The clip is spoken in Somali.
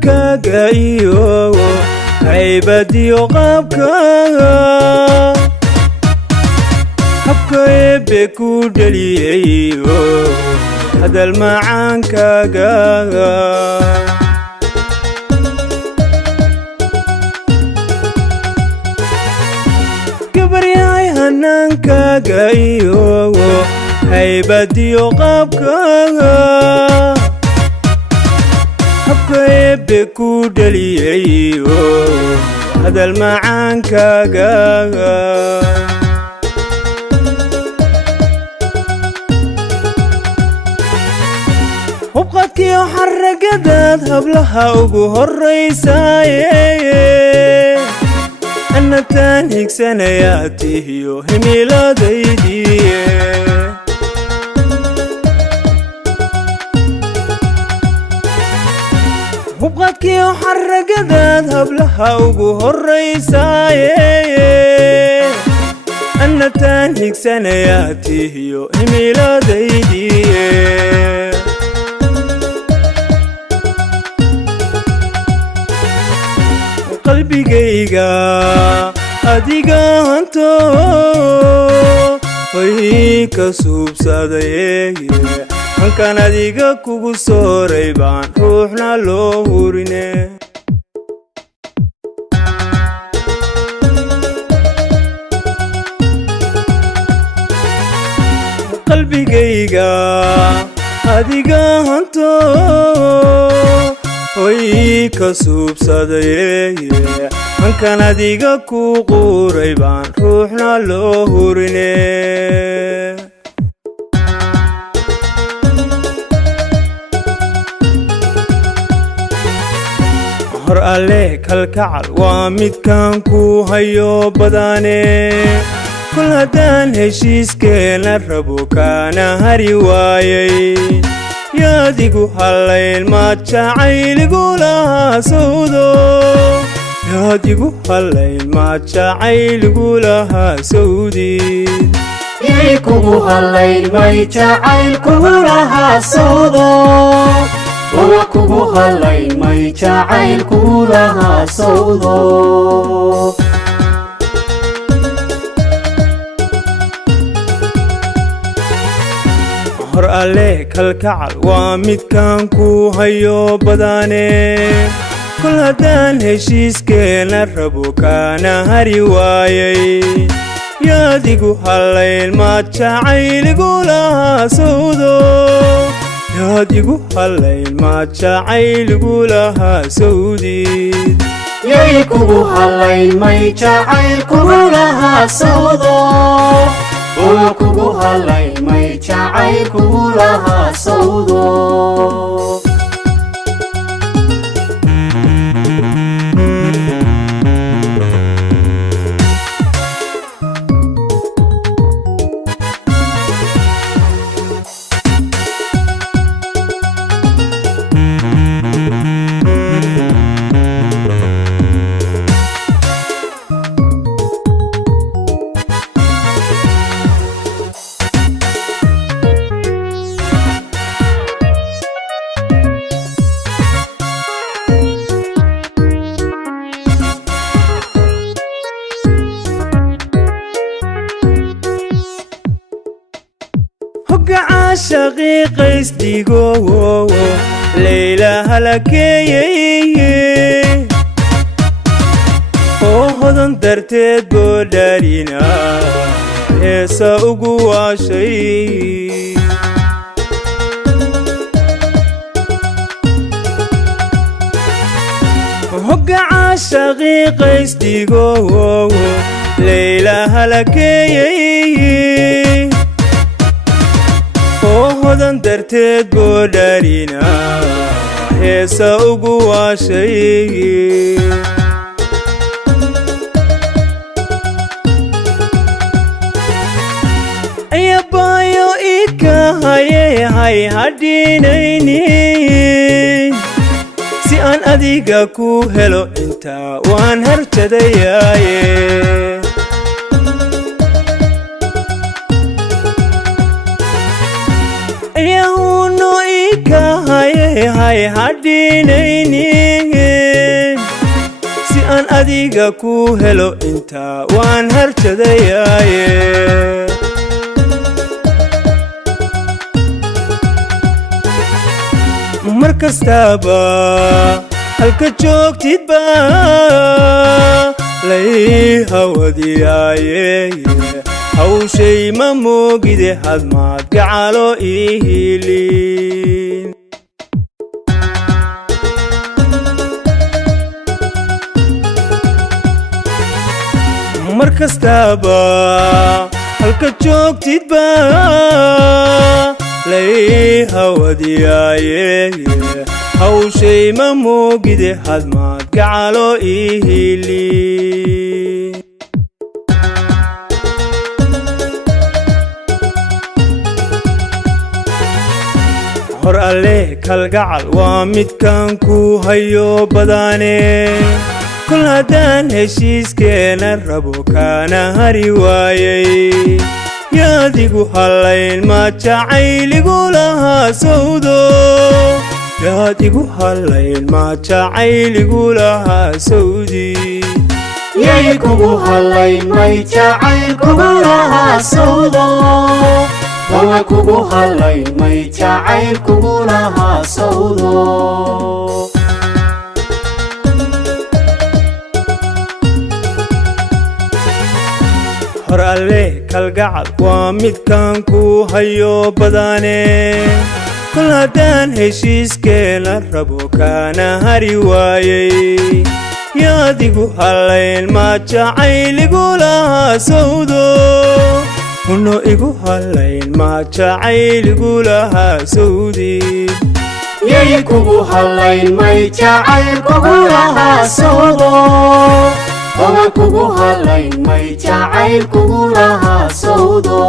hannaankaaga iyo haybadiyo qaabkaaga habka eebbe ku dhaliyayo hadal macaankaaga gabaryahay hannaankaaga iyo haybadiyo qaabkaaga habka eebbe ku dhaliyayo hadal macaankaaga hubqadkiyo xaragadaad hablaha ugu horraysaaye annataan higsanayaa tihiyo himiladaydiye hubqadkiyo xaragadaad hablaha ugu horraysaaye annataan higsanayaa tihiyo himiladaydiye qalbigayga adiga hanto way ka suubsaday halkan adiga kugu sooray baan ruuxna loo hurine qalbigayga adiga hanto way ka suubsaday halkan adiga ku quuray baan ruuxna loo hurine hor alle kalkacal waa midkaan ku hayo badane kol haddaan heshiiskeena rabo kaana hari waayay yaadigu hallayn maad jacayligu lahaa sawdo yaadigu hallayn maad jacayligu lahaa sawdid yay kugu hallayn may jacaylkugu lahaa sawdo waa kugu hallayn may jacaylkugu lahaa sawdo hor alle kalkacal waa midkaan ku hayo badane kol haddaan heshiiskeena rabo kaana hari waayay yaadigu hallayn maad jacayligu lahaa sawdo yaadigu hallayn maad jacayligu lahaa sawdid yay kugu hallayn may jacaylkugu lahaa sawdo waa kugu hallayn may jacaylkugu lahaa sawdo shaqiiqa isdhigo layla halakeeyey oo hodan darteed boo dhalina heesa ugu waashay hoggaca shaqiiqa isdhigo layla halakeeyey oo hodan darteed boo dhalina heesa ugu waashay ayabayo ika haye hay hadhinayni si aan adiga ku helo intaa waan harjadayaaye hay hadhinaynin si aan adiga ku helo inta waan harjadayaaye mar kastaba halka joogtidba lay hawadiyaaye hawshay ma moogide hadmaad gacalo ii hiilin mar kastaba halka joogtidba lay hawadiyaaye hawshay ma moogide hadmaad gacalo ii hiilin hor alle kalgacal waa midkan ku hayo badane kol haddaan heshiiskeena rabo kaana hari waayay yaadigu hallayn ma jacayligu lahaa sawdo yaadigu hallayn ma jacayligu lahaa sawdi yay kugu hallayn may jacaylkugu lahaa sawdo wawa kugu hallayn may jacaylkugu lahaa sawdo hor alle kalgacal waa midkan ku hayo badane kol haddaan heshiiskeena rabo kaana hari waayay yaadigu hallayn ma jacayligu lahaa sawdo huno igu hallayn ma jacayligu lahaa sawdi yay kugu hallayn may jacaylkugu lahaa sawdo wawa kugu hallayn may jacaylkugu lahaa sawdo